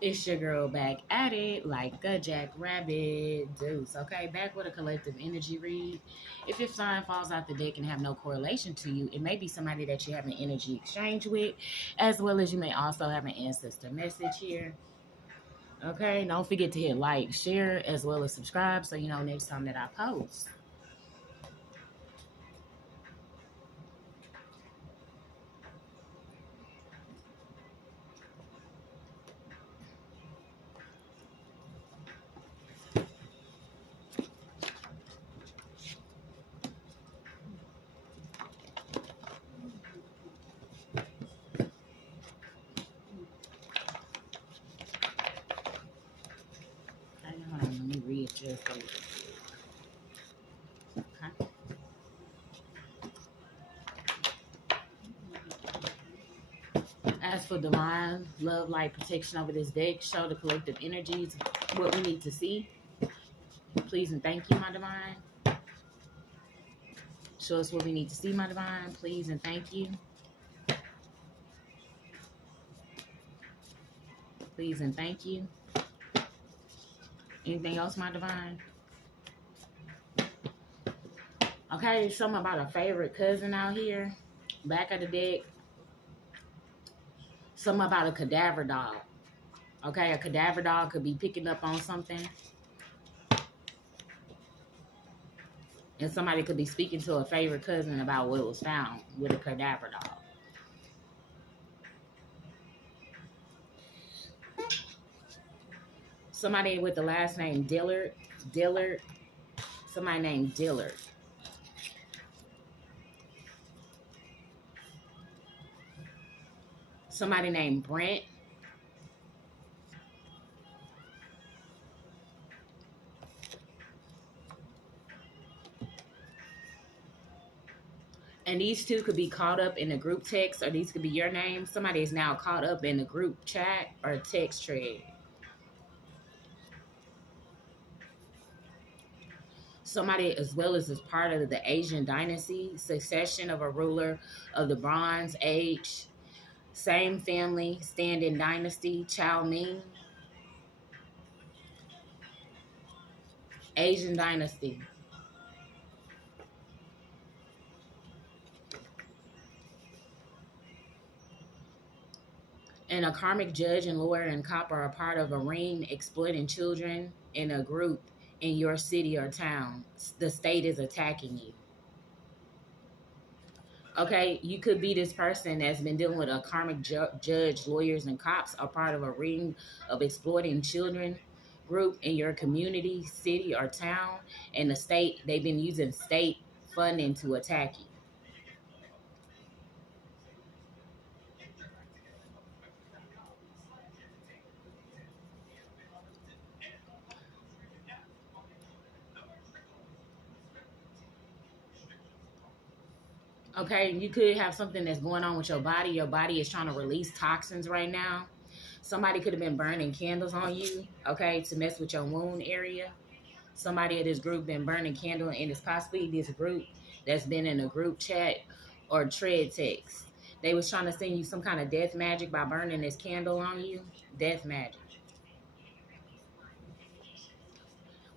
It's your girl back at it like a jackrabbit deuce. Okay, back with a collective energy read. If your sign falls out the deck and have no correlation to you, it may be somebody that you have an energy exchange with, as well as you may also have an ancestor message here. Okay, don't forget to hit like, share, as well as subscribe so you know next time that I post. Okay, hold on, let me readjust a little bit. Okay. As for divine love, light, protection over this deck, show the collective energies what we need to see. Please and thank you, my divine. Show us what we need to see, my divine. Please and thank you. Please and thank you. Anything else, my divine? Okay, something about a favorite cousin out here. Back of the deck. Something about a cadaver dog. Okay, a cadaver dog could be picking up on something. And somebody could be speaking to a favorite cousin about what was found with a cadaver dog. Somebody with the last name Dillard. Somebody named Dillard. Somebody named Brent. And these two could be caught up in a group text, or these could be your name. Somebody is now caught up in a group chat or text thread. Somebody as well as part of the Asian dynasty, succession of a ruler of the Bronze Age, same family, standing dynasty, Chow Ming. Asian dynasty. And a karmic judge and lawyer and cop are a part of a ring exploiting children in a group in your city or town. The state is attacking you. Okay, you could be this person that's been dealing with a karmic judge, lawyers, and cops are part of a ring of exploiting children group in your community, city, or town. And the state, they've been using state funding to attack you. Okay, you could have something that's going on with your body. Your body is trying to release toxins right now. Somebody could have been burning candles on you, okay, to mess with your wound area. Somebody in this group been burning candle, and it's possibly this group that's been in a group chat or tread text. They was trying to send you some kind of death magic by burning this candle on you. Death magic.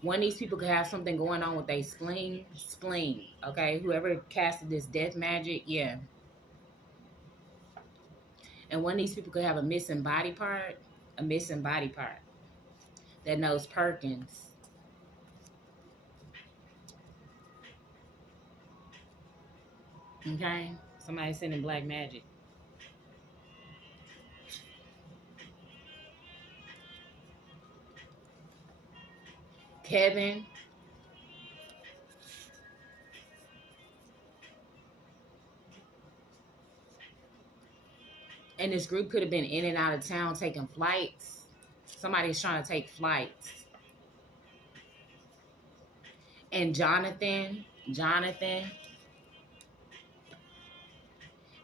One of these people could have something going on with a spleen, okay? Whoever casted this death magic, yeah. And one of these people could have a missing body part that knows Perkins. Okay? Somebody sending black magic. Kevin. And this group could have been in and out of town taking flights. Somebody's trying to take flights. And Jonathan.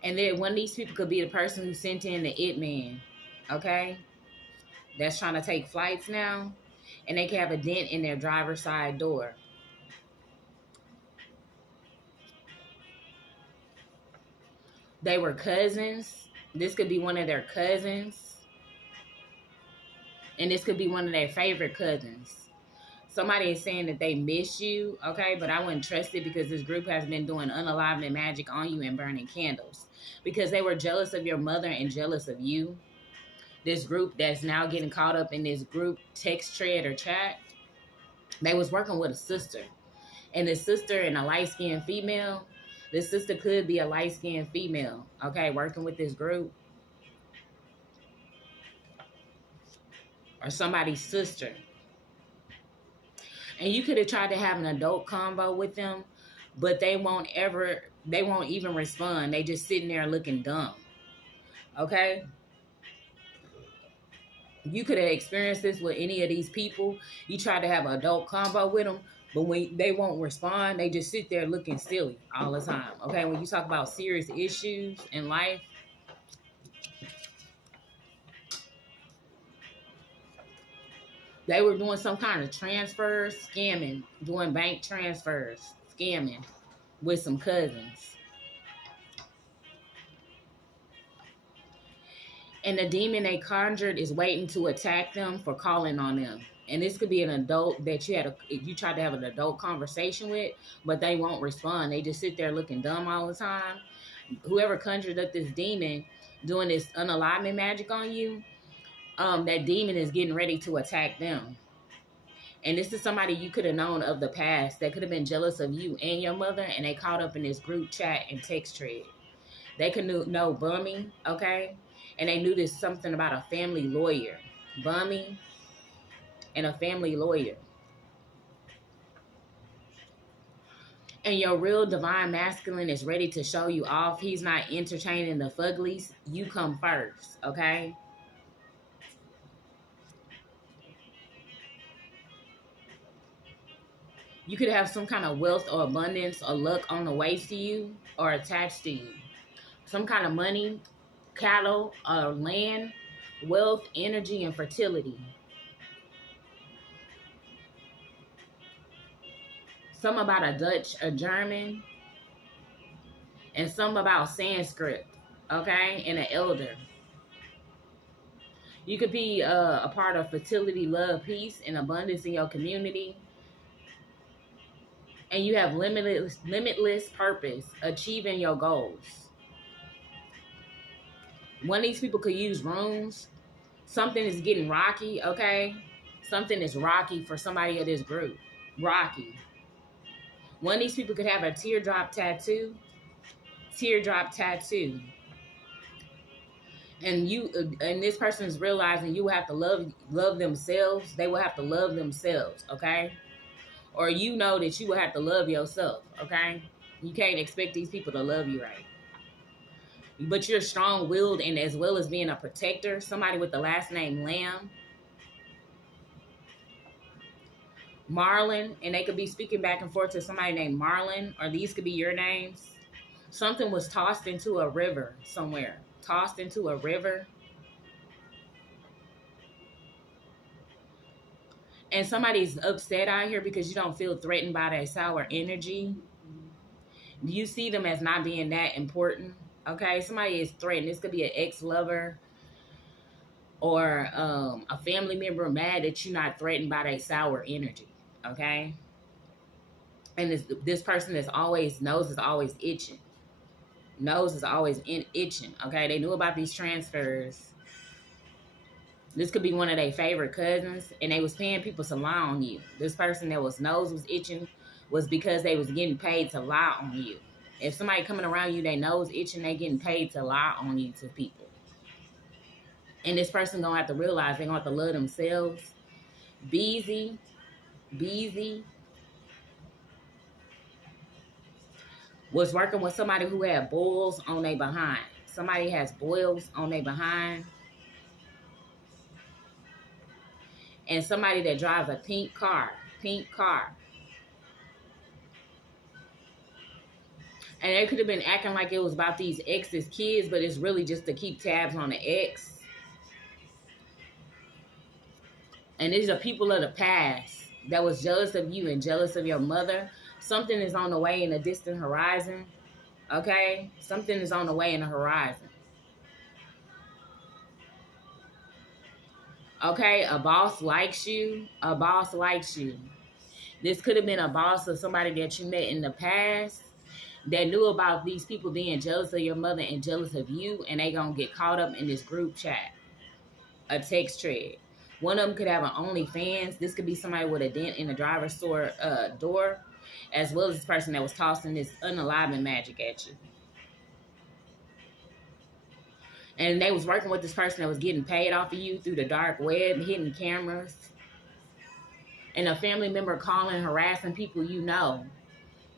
And then one of these people could be the person who sent in the It Man. Okay? That's trying to take flights now. And they can have a dent in their driver's side door. They were cousins. This could be one of their cousins. And this could be one of their favorite cousins. Somebody is saying that they miss you, okay? But I wouldn't trust it because this group has been doing unalivenment magic on you and burning candles. Because they were jealous of your mother and jealous of you. This group that's now getting caught up in this group text thread or chat, they was working with a sister. And the sister and a light-skinned female, this sister could be a light-skinned female, okay, working with this group. Or somebody's sister. And you could have tried to have an adult convo with them, but they won't even respond. They just sitting there looking dumb. Okay? You could have experienced this with any of these people. You try to have an adult convo with them, but when they won't respond, they just sit there looking silly all the time. Okay? When you talk about serious issues in life, they were doing some kind of transfers, scamming, doing bank transfers, scamming with some cousins. And the demon they conjured is waiting to attack them for calling on them. And this could be an adult that you tried to have an adult conversation with, but they won't respond. They just sit there looking dumb all the time. Whoever conjured up this demon doing this unalignment magic on you, that demon is getting ready to attack them. And this is somebody you could have known of the past that could have been jealous of you and your mother, and they caught up in this group chat and text thread. They could know Bummy, okay? And they knew this something about a family lawyer. Bummy and a family lawyer. And your real divine masculine is ready to show you off. He's not entertaining the fugglies. You come first, okay? You could have some kind of wealth or abundance or luck on the way to you or attached to you. Some kind of money, cattle, or land, wealth, energy, and fertility. Some about a Dutch, a German, and some about Sanskrit, okay, and an elder. You could be a part of fertility, love, peace, and abundance in your community. And you have limitless purpose, achieving your goals. One of these people could use runes. Something is getting rocky, okay? Something is rocky for somebody of this group. Rocky. One of these people could have a teardrop tattoo. Teardrop tattoo. And this person is realizing you have to love themselves. They will have to love themselves, okay? Or you know that you will have to love yourself, okay? You can't expect these people to love you right. But you're strong-willed, and as well as being a protector, somebody with the last name Lamb. Marlin, and they could be speaking back and forth to somebody named Marlin, or these could be your names. Something was tossed into a river somewhere. Tossed into a river. And somebody's upset out here because you don't feel threatened by that sour energy. You see them as not being that important. Okay, somebody is threatened. This could be an ex-lover or a family member mad that you're not threatened by that sour energy. Okay? And this person that's nose is always itching. Nose is always itching. Okay, they knew about these transfers. This could be one of their favorite cousins, and they was paying people to lie on you. This person that nose was itching was because they was getting paid to lie on you. If somebody coming around you, they nose itching, they getting paid to lie on you to people. And this person gonna have to realize they gonna have to love themselves. Beezy was working with somebody who had boils on their behind. Somebody has boils on their behind. And somebody that drives a pink car. And they could have been acting like it was about these ex's kids, but it's really just to keep tabs on the ex. And these are people of the past that was jealous of you and jealous of your mother. Something is on the way in a distant horizon. Okay? Something is on the way in the horizon. Okay, a boss likes you. A boss likes you. This could have been a boss or somebody that you met in the past that knew about these people being jealous of your mother and jealous of you, and they gonna get caught up in this group chat, a text thread. One of them could have an OnlyFans. This could be somebody with a dent in the driver's door, as well as this person that was tossing this unaliving magic at you. And they was working with this person that was getting paid off of you through the dark web, hidden cameras, and a family member calling, harassing people you know.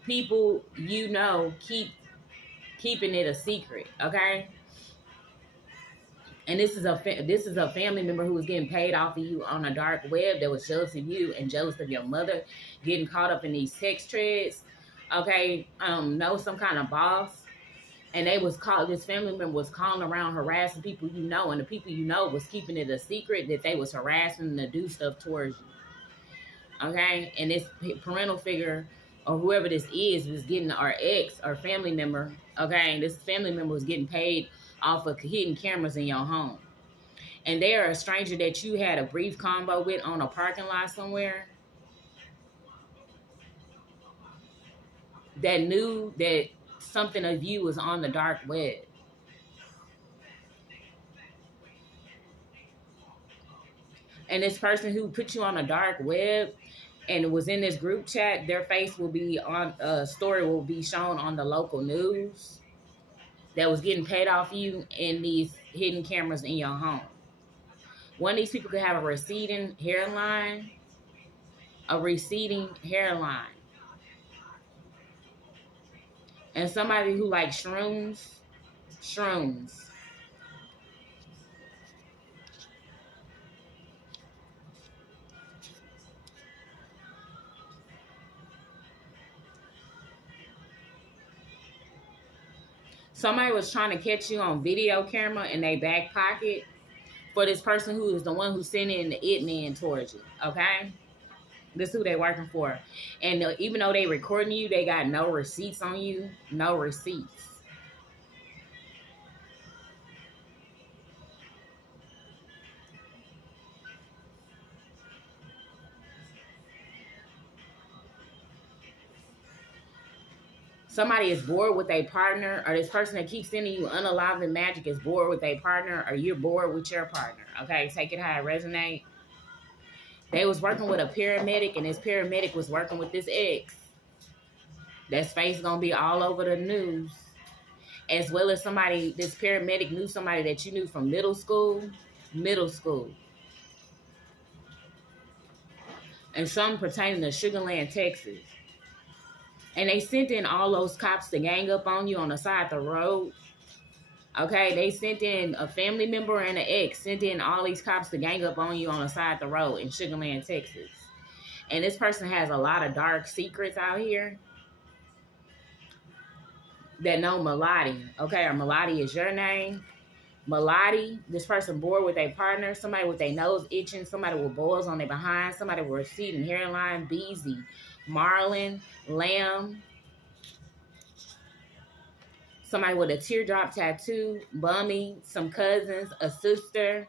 People you know keeping it a secret, okay? And this is a family member who was getting paid off of you on a dark web that was jealous of you and jealous of your mother, getting caught up in these text threads, okay? Know some kind of boss. And this family member was calling around harassing people you know, and the people you know was keeping it a secret that they was harassing to do stuff towards you. Okay? And this parental figure or whoever this is was getting our ex or family member, okay? And this family member was getting paid off of hidden cameras in your home. And they are a stranger that you had a brief combo with on a parking lot somewhere that knew that something of you was on the dark web. And this person who put you on the dark web and was in this group chat, their face will be on a story will be shown on the local news that was getting paid off you in these hidden cameras in your home. One of these people could have a receding hairline. And somebody who likes shrooms. Somebody was trying to catch you on video camera in their back pocket for this person who is the one who's sending the it man towards you, okay? This is who they working for. And even though they recording you, they got no receipts on you. No receipts. Somebody is bored with a partner, or this person that keeps sending you unaliving magic is bored with a partner, or you're bored with your partner. Okay, take it how it resonates. They was working with a paramedic, and this paramedic was working with this ex. That face gonna be all over the news. As well as somebody, this paramedic knew somebody that you knew from middle school. And some pertaining to Sugarland, Texas. And they sent in all those cops to gang up on you on the side of the road. Okay, they sent in a family member and an ex, sent in all these cops to gang up on you on the side of the road in Sugarland, Texas. And this person has a lot of dark secrets out here that know Melody. Okay, or Melody is your name. Melody, this person bored with a partner, somebody with their nose itching, somebody with boils on their behind, somebody with receding hairline, Beezy, Marlin, Lamb, somebody with a teardrop tattoo, Bummy, some cousins, a sister,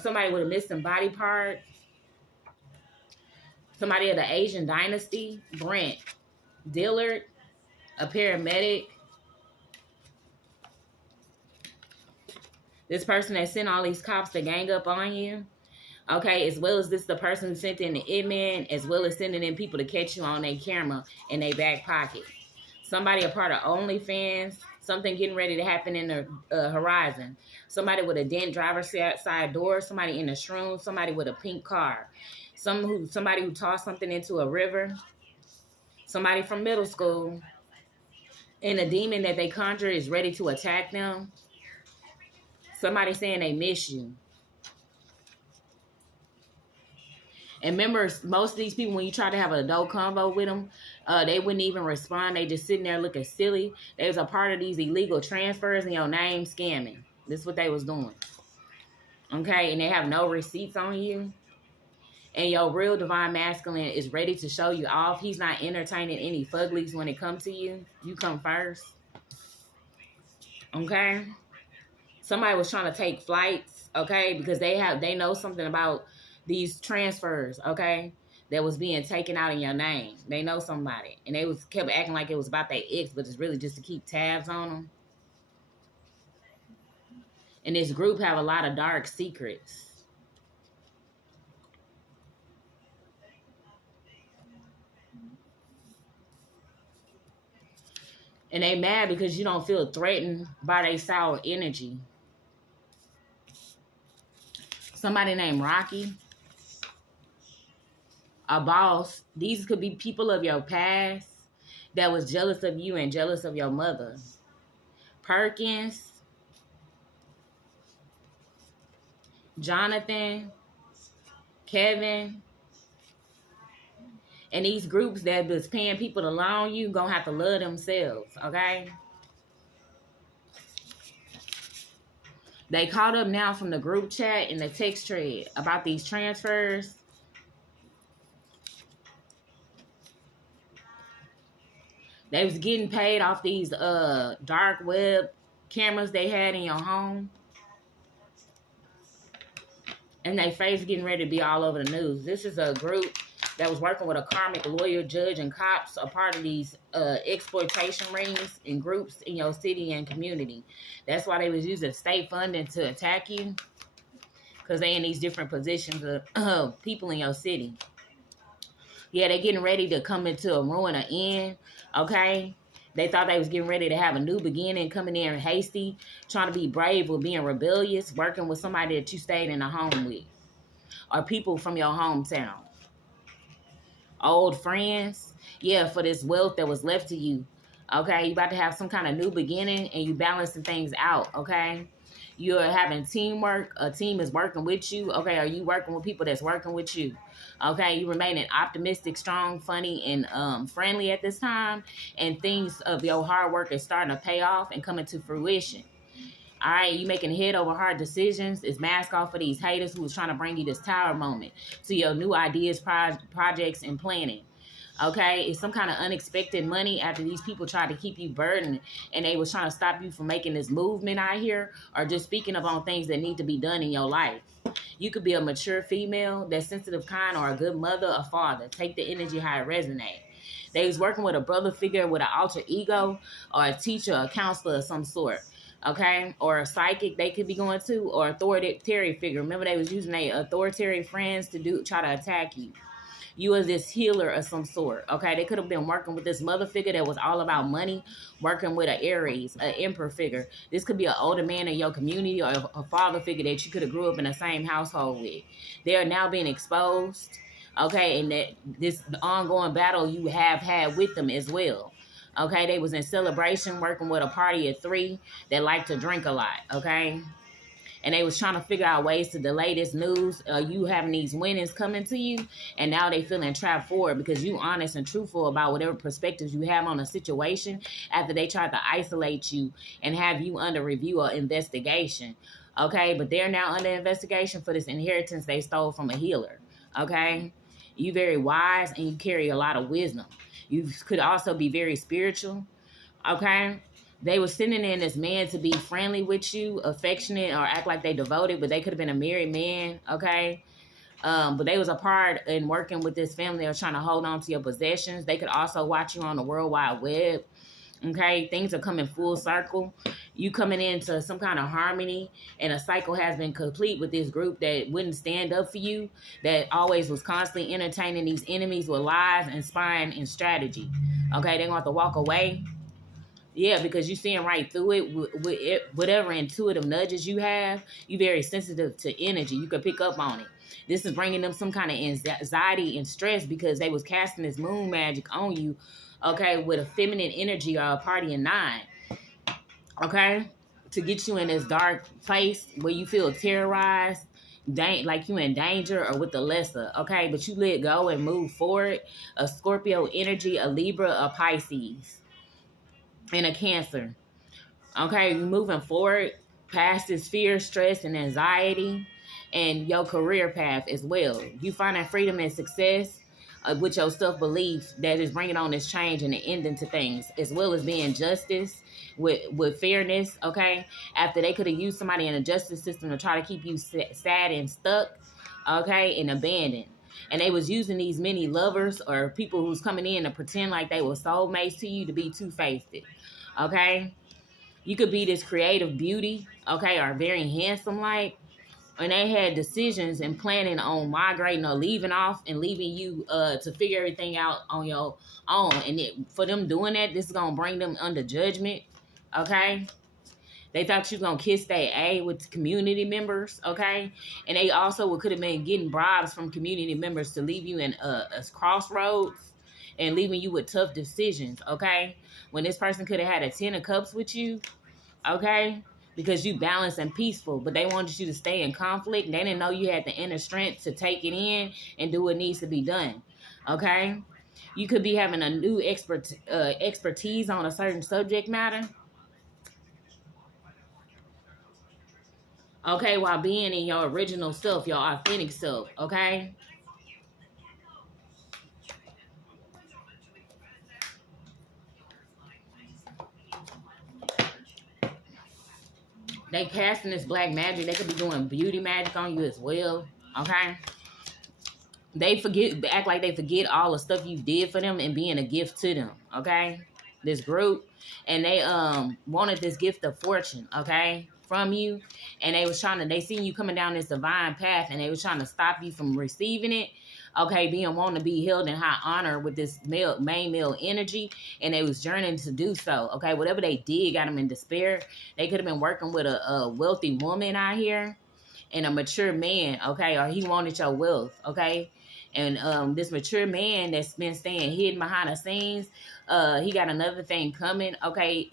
somebody with a missing body part, somebody of the Asian dynasty, Brent, Dillard, a paramedic, this person that sent all these cops to gang up on you. Okay, as well as this the person who sent in the hitman, as well as sending in people to catch you on their camera in their back pocket. Somebody a part of OnlyFans, something getting ready to happen in the horizon. Somebody with a dent driver's side door, somebody in a shroom, somebody with a pink car. Somebody who tossed something into a river. Somebody from middle school. And a demon that they conjure is ready to attack them. Somebody saying they miss you. And remember, most of these people, when you try to have an adult convo with them, they wouldn't even respond. They just sitting there looking silly. They was a part of these illegal transfers in your name scamming. This is what they was doing. Okay, and they have no receipts on you. And your real divine masculine is ready to show you off. He's not entertaining any fuglies when it comes to you. You come first. Okay? Somebody was trying to take flights, okay? Because they know something about these transfers, okay, that was being taken out in your name. They know somebody, and they was kept acting like it was about their ex, but it's really just to keep tabs on them. And this group have a lot of dark secrets. And they mad because you don't feel threatened by their sour energy. Somebody named Rocky, a boss. These could be people of your past that was jealous of you and jealous of your mother. Perkins, Jonathan, Kevin, and these groups that was paying people to loan you gonna have to love themselves, okay? They caught up now from the group chat and the text thread about these transfers. They was getting paid off these dark web cameras they had in your home. And they face getting ready to be all over the news. This is a group that was working with a karmic lawyer, judge, and cops, a part of these exploitation rings and groups in your city and community. That's why they was using state funding to attack you, because they in these different positions of people in your city. Yeah, they're getting ready to come into a ruin, an end, okay? They thought they was getting ready to have a new beginning, coming in hasty, trying to be brave or being rebellious, working with somebody that you stayed in a home with, or people from your hometown. Old friends, yeah, for this wealth that was left to you, okay? You about to have some kind of new beginning, and you balancing things out, okay? You're having teamwork. A team is working with you, okay? Are you working with people that's working with you? Okay, you remaining optimistic, strong, funny, and friendly at this time, and things of your hard work is starting to pay off and coming to fruition. All right, you making head over heart decisions. It's mask off for these haters who was trying to bring you this tower moment to your new ideas, projects, and planning. Okay, it's some kind of unexpected money after these people tried to keep you burdened, and they was trying to stop you from making this movement out here, or just speaking upon things that need to be done in your life. You could be a mature female, that sensitive kind, or a good mother or father. Take the energy how it resonates. They was working with a brother figure with an alter ego, or a teacher, a counselor of some sort. Okay, or a psychic they could be going to, or authoritarian figure. Remember, they was using their authoritarian friends to try to attack you. You as this healer of some sort, okay? They could have been working with this mother figure that was all about money, working with an Aries, an emperor figure. This could be an older man in your community, or a father figure that you could have grew up in the same household with. They are now being exposed, okay? And that this ongoing battle you have had with them as well. Okay, they was in celebration, working with a party of 3 that like to drink a lot, okay? And they was trying to figure out ways to delay this news. You having these winnings coming to you, and now they feeling trapped for it because you honest and truthful about whatever perspectives you have on a situation after they tried to isolate you and have you under review or investigation. Okay, but they're now under investigation for this inheritance they stole from a healer. Okay, you very wise and you carry a lot of wisdom. You could also be very spiritual. Okay, they were sending in this man to be friendly with you, affectionate, or act like they devoted, but they could have been a married man, okay? But they was a part in working with this family. They were trying to hold on to your possessions. They could also watch you on the World Wide Web, okay? Things are coming full circle. You coming into some kind of harmony, and a cycle has been complete with this group that wouldn't stand up for you, that always was constantly entertaining these enemies with lies and spying and strategy, okay? They're going to have to walk away. Yeah, because you're seeing right through it with it, whatever intuitive nudges you have. You're very sensitive to energy. You can pick up on it. This is bringing them some kind of anxiety and stress because they was casting this moon magic on you, okay, with a feminine energy or a party of 9, okay, to get you in this dark place where you feel terrorized, like you in danger or with the lesser, okay, but you let go and move forward. A Scorpio energy, a Libra, a Pisces, and a Cancer. Okay, you're moving forward past this fear, stress, and anxiety, and your career path as well. You finding freedom and success. with your self-belief that is bringing on this change and the ending to things, as well as being justice with fairness, okay? After they could have used somebody in the justice system to try to keep you sad and stuck, okay, and abandoned. And they was using these many lovers or people who's coming in to pretend like they were soulmates to you to be two-faced, okay? You could be this creative beauty, okay, or very handsome like, and they had decisions and planning on migrating or leaving off and leaving you to figure everything out on your own. And for them doing that, this is going to bring them under judgment, okay? They thought you was going to kiss their A with community members, okay? And they also could have been getting bribes from community members to leave you in a crossroads and leaving you with tough decisions, okay? When this person could have had a 10 of cups with you, okay? Because you balanced and peaceful, but they wanted you to stay in conflict. They didn't know you had the inner strength to take it in and do what needs to be done, okay? You could be having a new expertise on a certain subject matter, okay, while being in your original self, your authentic self, okay? They casting this black magic. They could be doing beauty magic on you as well, okay? They act like they forget all the stuff you did for them and being a gift to them, okay? This group, and they wanted this gift of fortune, okay, from you, and they seen you coming down this divine path, and they was trying to stop you from receiving it, okay, wanting to be held in high honor with this main male energy, and they was journeying to do so, okay? Whatever they did got them in despair. They could have been working with a wealthy woman out here and a mature man, okay, or he wanted your wealth, okay? And this mature man that's been staying hidden behind the scenes, he got another thing coming, okay?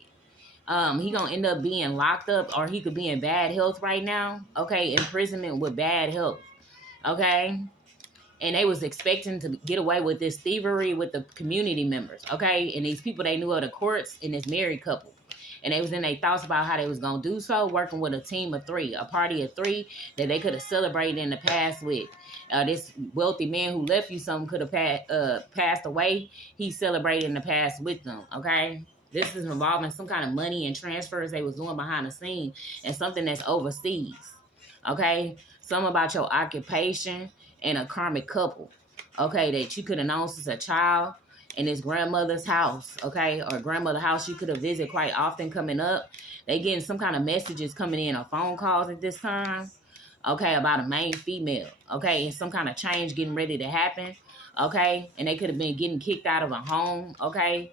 He gonna end up being locked up, or he could be in bad health right now, okay? Imprisonment with bad health, okay? And they was expecting to get away with this thievery with the community members, okay? And these people they knew of the courts and this married couple. And they was in their thoughts about how they was going to do so, working with a team of 3, a party of 3 that they could have celebrated in the past with. This wealthy man who left you something could have passed away. He celebrated in the past with them, okay? This is involving some kind of money and transfers they was doing behind the scene and something that's overseas, okay? Something about your occupation and a karmic couple, okay, that you could have known since a child. In his grandmother's house, okay, or grandmother's house you could have visited quite often coming up. They getting some kind of messages coming in or phone calls at this time, okay, about a main female, okay, and some kind of change getting ready to happen, okay, and they could have been getting kicked out of a home, okay.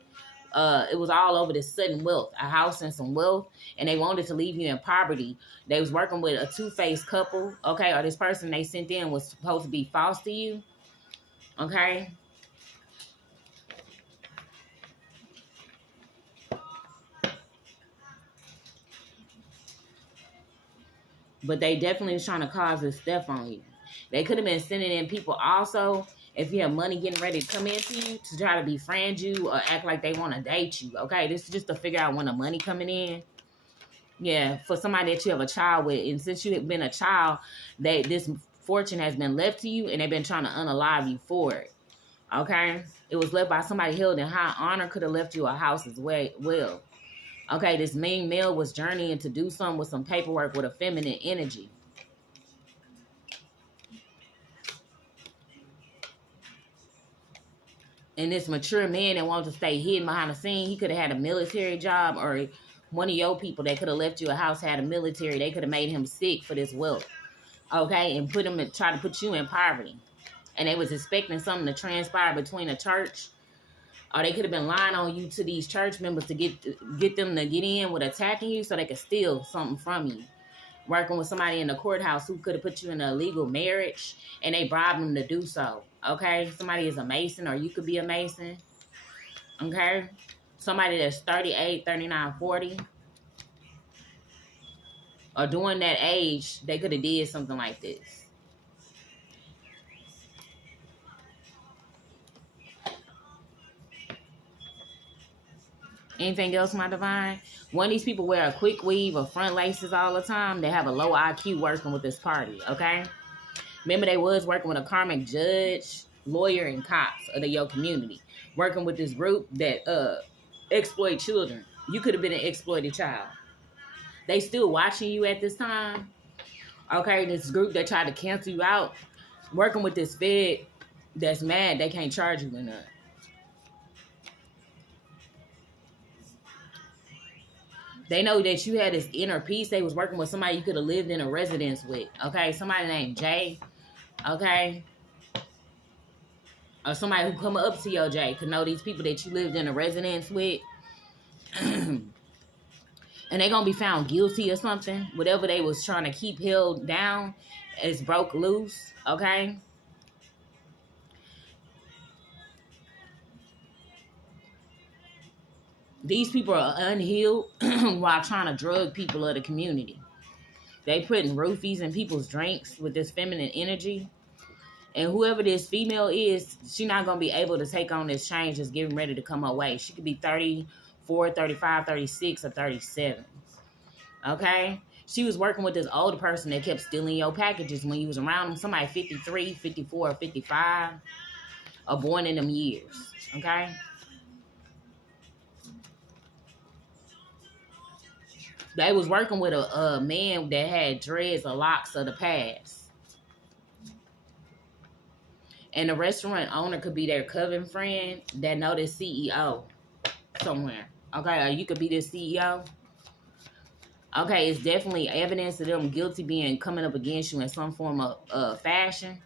It was all over this sudden wealth, a house and some wealth, and they wanted to leave you in poverty. They was working with a two-faced couple, okay, or this person they sent in was supposed to be false to you, okay. But they definitely was trying to cause this stuff on you. They could have been sending in people also, if you have money getting ready to come into you, to try to befriend you or act like they want to date you, okay? This is just to figure out when the money coming in. Yeah, for somebody that you have a child with. And since you have been a child, this fortune has been left to you, and they've been trying to unalive you for it, okay? It was left by somebody held in high honor, could have left you a house as well. Okay, this main male was journeying to do something with some paperwork with a feminine energy. And this mature man that wanted to stay hidden behind the scene, he could have had a military job, or one of your people that could have left you a house had a military. They could have made him sick for this wealth, okay, and try to put you in poverty. And they was expecting something to transpire between a church, or they could have been lying on you to these church members to get them to get in with attacking you so they could steal something from you. Working with somebody in the courthouse who could have put you in a legal marriage, and they bribed them to do so, okay? Somebody is a Mason, or you could be a Mason, okay? Somebody that's 38, 39, 40, or during that age, they could have did something like this. Anything else, my divine? One of these people wear a quick weave or front laces all the time. They have a low IQ working with this party, okay? Remember, they was working with a karmic judge, lawyer and cops of your community, working with this group that exploit children. You could have been an exploited child. They still watching you at this time. Okay, this group that tried to cancel you out, working with this Fed that's mad they can't charge you enough. They know that you had this inner peace. They was working with somebody you could have lived in a residence with. Okay, somebody named Jay. Okay, or somebody who come up to your Jay could know these people that you lived in a residence with. And they're going to be found guilty or something. Whatever they was trying to keep held down is broke loose. Okay. These people are unhealed while trying to drug people of the community. They putting roofies in people's drinks with this feminine energy. And whoever this female is, she's not going to be able to take on this change that's getting ready to come her way. She could be 34, 35, 36, or 37. Okay? She was working with this older person that kept stealing your packages when you was around them. Somebody 53, 54, or 55, or born in them years. Okay? They was working with a man that had dreads or locks of the past. And the restaurant owner could be their coven friend that know this CEO somewhere. Okay, or you could be the CEO. Okay, it's definitely evidence of them guilty being coming up against you in some form of fashion.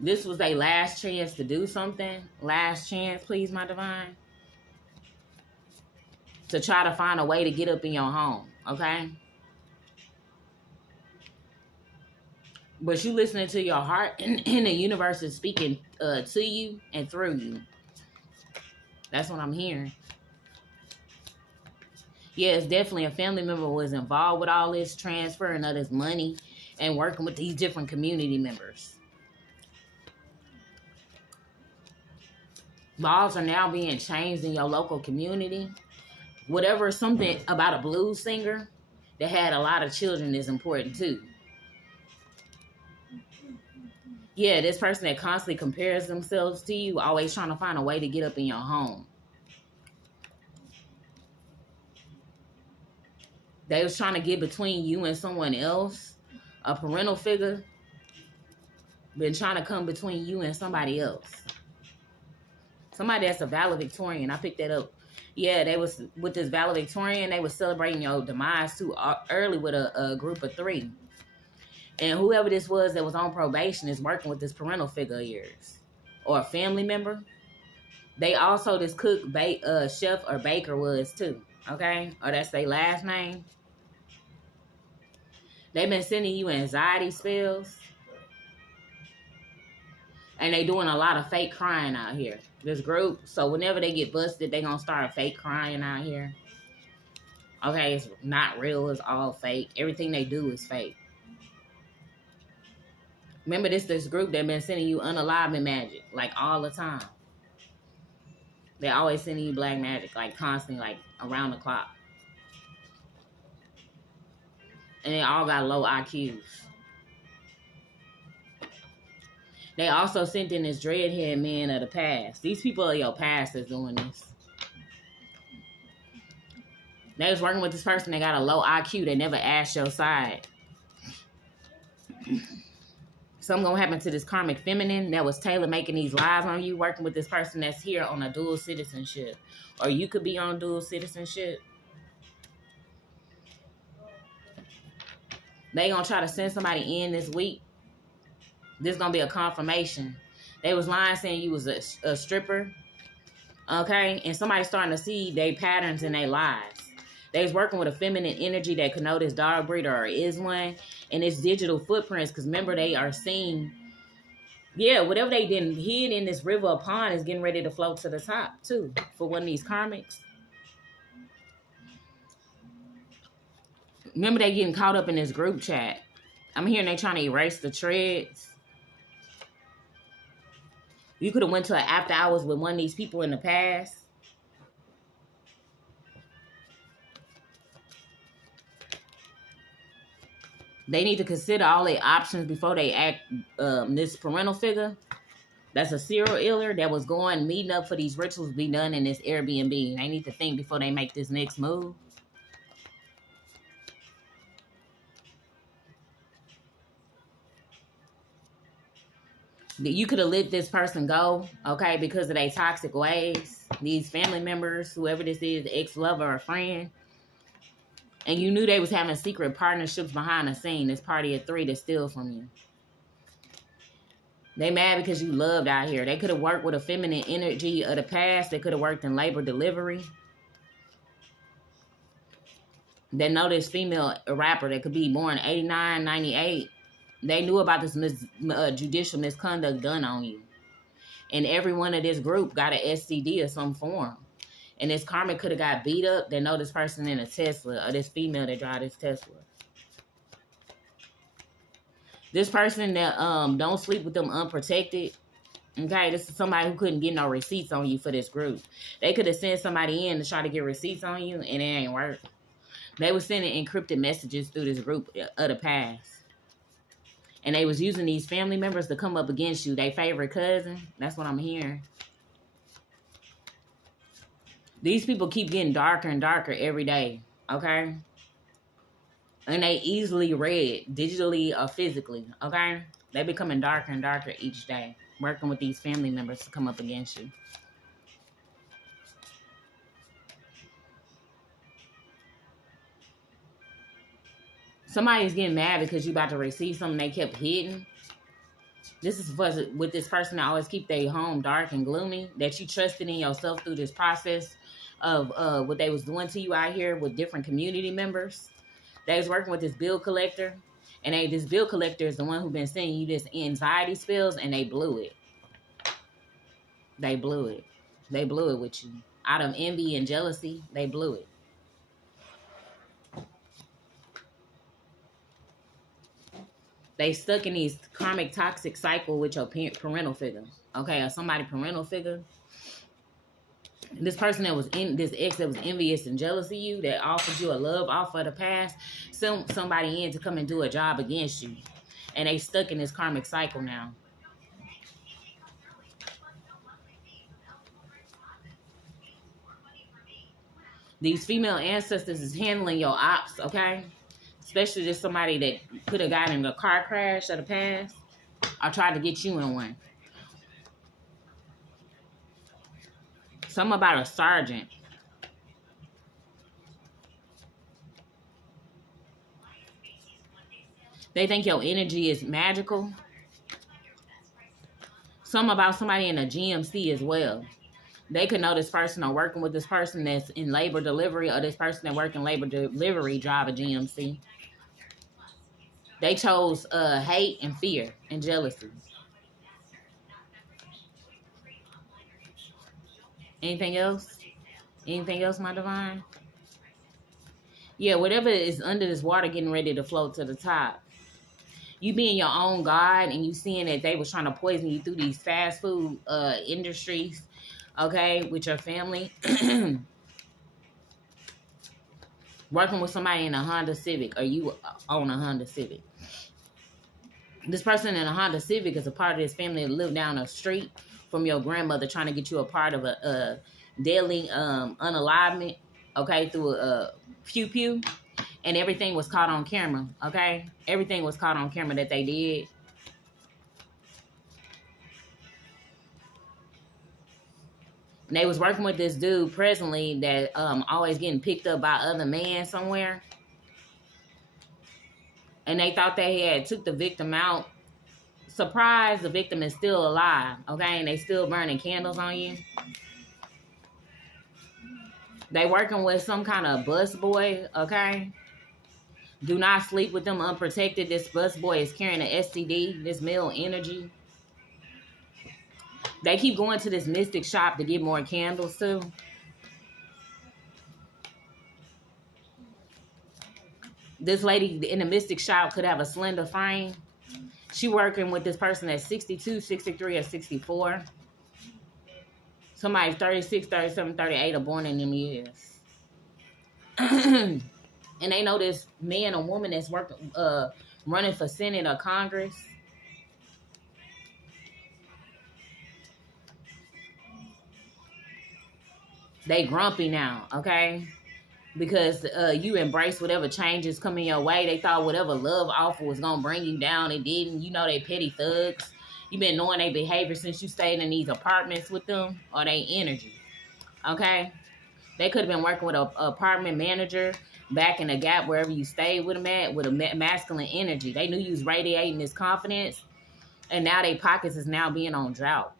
This was their last chance to do something. Last chance, please, my divine. To try to find a way to get up in your home, okay? But you listening to your heart, and the universe is speaking to you and through you. That's what I'm hearing. Yeah, it's definitely a family member was involved with all this transferring of this money and working with these different community members. Laws are now being changed in your local community. Whatever, something about a blues singer that had a lot of children is important too. Yeah, this person that constantly compares themselves to you, always trying to find a way to get up in your home. They was trying to get between you and someone else. A parental figure been trying to come between you and somebody else. Somebody that's a valedictorian. I picked that up. Yeah, they was with this valedictorian. They was celebrating your demise too early with a group of 3. And whoever this was that was on probation is working with this parental figure of yours. Or a family member. They also, this cook, chef, or baker was too. Okay? Or that's their last name. They've been sending you anxiety spells. And they doing a lot of fake crying out here. This group. So whenever they get busted, they gonna start fake crying out here. Okay, it's not real. It's all fake. Everything they do is fake. Remember, this group that been sending you unalignment magic, like, all the time. They always sending you black magic, like, constantly, like, around the clock. And they all got low IQs. They also sent in this dreadhead man of the past. These people are your past that's doing this. They was working with this person that got a low IQ. They never asked your side. Something gonna happen to this karmic feminine that was Taylor making these lies on you, working with this person that's here on a dual citizenship. Or you could be on dual citizenship. They gonna try to send somebody in this week. This gonna be a confirmation. They was lying saying you was a stripper. Okay? And somebody's starting to see their patterns and their lies. They was working with a feminine energy that could know this dog breeder or is one. And it's digital footprints. Because remember, they are seeing... Yeah, whatever they didn't hid in this river or pond is getting ready to float to the top, too. For one of these karmics. Remember, they getting caught up in this group chat. I'm hearing they trying to erase the threads. You could have went to an after hours with one of these people in the past. They need to consider all their options before they act. This parental figure, that's a serial killer that was meeting up for these rituals to be done in this Airbnb. They need to think before they make this next move. You could have let this person go, okay, because of their toxic ways. These family members, whoever this is, ex-lover or friend. And you knew they was having secret partnerships behind the scene. This party of three to steal from you. They mad because you loved out here. They could have worked with a feminine energy of the past. They could have worked in labor delivery. They know this female rapper that could be born 89, 98. They knew about this judicial misconduct done on you. And every one of this group got an STD of some form. And this karmic could have got beat up. They know this person in a Tesla, or this female that drive this Tesla. This person that don't sleep with them unprotected. Okay, this is somebody who couldn't get no receipts on you for this group. They could have sent somebody in to try to get receipts on you, and it ain't work. They were sending encrypted messages through this group of the past. And they was using these family members to come up against you. They favorite cousin. That's what I'm hearing. These people keep getting darker and darker every day. Okay? And they easily read, digitally or physically. Okay? They becoming darker and darker each day. Working with these family members to come up against you. Somebody's getting mad because you about to receive something they kept hidden. This is with this person that always keep their home dark and gloomy. That you trusted in yourself through this process of what they was doing to you out here with different community members. They was working with this bill collector. And this bill collector is the one who been sending you this anxiety spills, and they blew it. They blew it. They blew it with you. Out of envy and jealousy, they blew it. They stuck in these karmic toxic cycle with your parental figure. Okay, or somebody parental figure. This person that was in this ex that was envious and jealous of you, that offered you a love offer of the past, sent somebody in to come and do a job against you. And they stuck in this karmic cycle now. These female ancestors is handling your ops, okay? Especially just somebody that could have gotten in a car crash of the past or tried to get you in one. Something about a sergeant. They think your energy is magical. Something about somebody in a GMC as well. They could know this person or working with this person that's in labor delivery, or this person that work in labor delivery drive a GMC. They chose hate and fear and jealousy. Anything else? Anything else, my divine? Yeah, whatever is under this water getting ready to float to the top. You being your own God, and you seeing that they was trying to poison you through these fast food industries, okay, with your family. Working with somebody in a Honda Civic, or you own a Honda Civic. This person in a Honda Civic is a part of this family that lived down the street from your grandmother, trying to get you a part of a deadly unalivement, okay, through a pew. And everything was caught on camera, okay? Everything was caught on camera that they did. And they was working with this dude presently that always getting picked up by other men somewhere. And they thought they had took the victim out. Surprise, the victim is still alive, okay? And they still burning candles on you. They working with some kind of bus boy, okay? Do not sleep with them unprotected. This bus boy is carrying an STD, this male energy. They keep going to this mystic shop to get more candles too. This lady in the mystic shop could have a slender frame. She working with this person that's 62, 63, or 64. Somebody 36, 37, 38 are born in them years. And they know this man or woman that's running for Senate or Congress. They grumpy now, okay? Because you embrace whatever changes coming your way. They thought whatever love offer was going to bring you down. It didn't. You know they petty thugs. You've been knowing their behavior since you stayed in these apartments with them, or they energy, okay? They could have been working with an apartment manager back in the Gap, wherever you stayed with them at, with a masculine energy. They knew you was radiating this confidence, and now their pockets is now being on drought.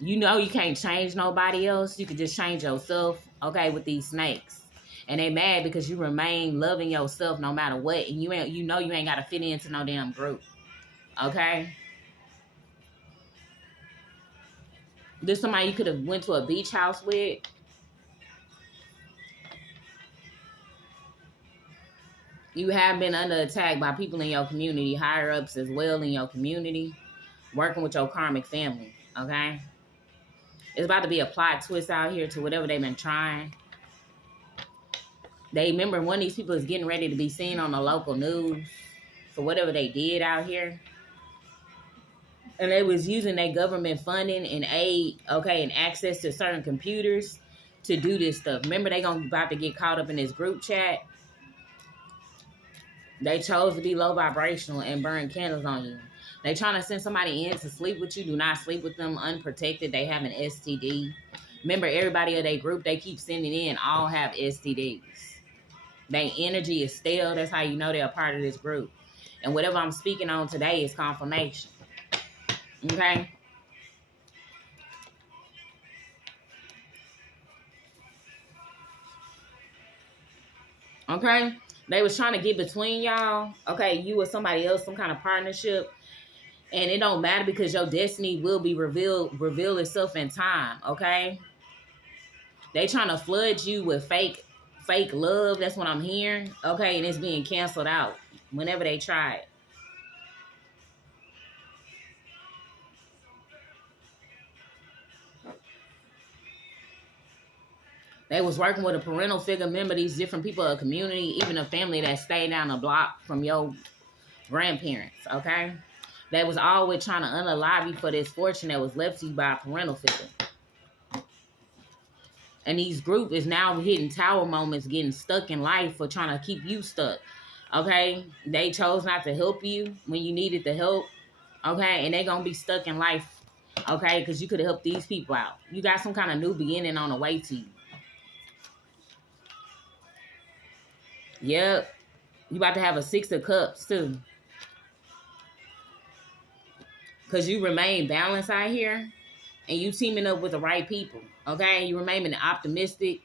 You know you can't change nobody else. You can just change yourself, okay, with these snakes. And they mad because you remain loving yourself no matter what. And you know you ain't got to fit into no damn group, okay? There's somebody you could have went to a beach house with. You have been under attack by people in your community, higher ups as well in your community, working with your karmic family, okay? It's about to be a plot twist out here to whatever they've been trying. They remember one of these people is getting ready to be seen on the local news for whatever they did out here. And they was using their government funding and aid, okay, and access to certain computers to do this stuff. Remember, they gonna about to get caught up in this group chat. They chose to be low vibrational and burn candles on you. They trying to send somebody in to sleep with you. Do not sleep with them unprotected. They have an STD. Remember, everybody of their group they keep sending in all have STDs. Their energy is stale. That's how you know they're a part of this group. And whatever I'm speaking on today is confirmation. Okay? Okay? They was trying to get between y'all. Okay, you or somebody else, some kind of partnership. And it don't matter because your destiny will be reveal itself in time, okay? They trying to flood you with fake love. That's what I'm hearing, okay? And it's being canceled out whenever they try it. They was working with a parental figure. Remember, these different people of community, even a family that stayed down the block from your grandparents, okay? They was always trying to unalive you for this fortune that was left to you by a parental figure. And these group is now hitting tower moments, getting stuck in life for trying to keep you stuck, okay? They chose not to help you when you needed the help, okay? And they going to be stuck in life, okay? Because you could have helped these people out. You got some kind of new beginning on the way to you. Yep. You about to have a 6 of Cups, too. Because you remain balanced out here. And you teaming up with the right people. Okay? You remain optimistic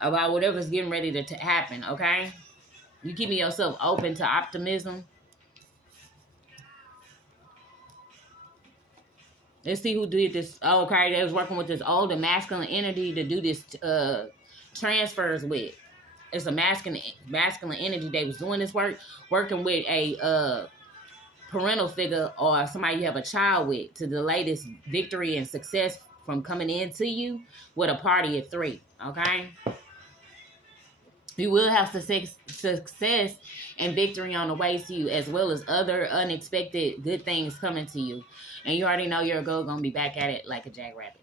about whatever's getting ready to happen. Okay? You keeping yourself open to optimism. Let's see who did this. Oh, okay. They was working with this older masculine energy to do this transfers with. It's a masculine energy. They was doing this work, working with a parental figure or somebody you have a child with to delay this victory and success from coming into you with a party of 3. Okay? You will have success and victory on the way to you, as well as other unexpected good things coming to you. And you already know your girl gonna be back at it like a jackrabbit.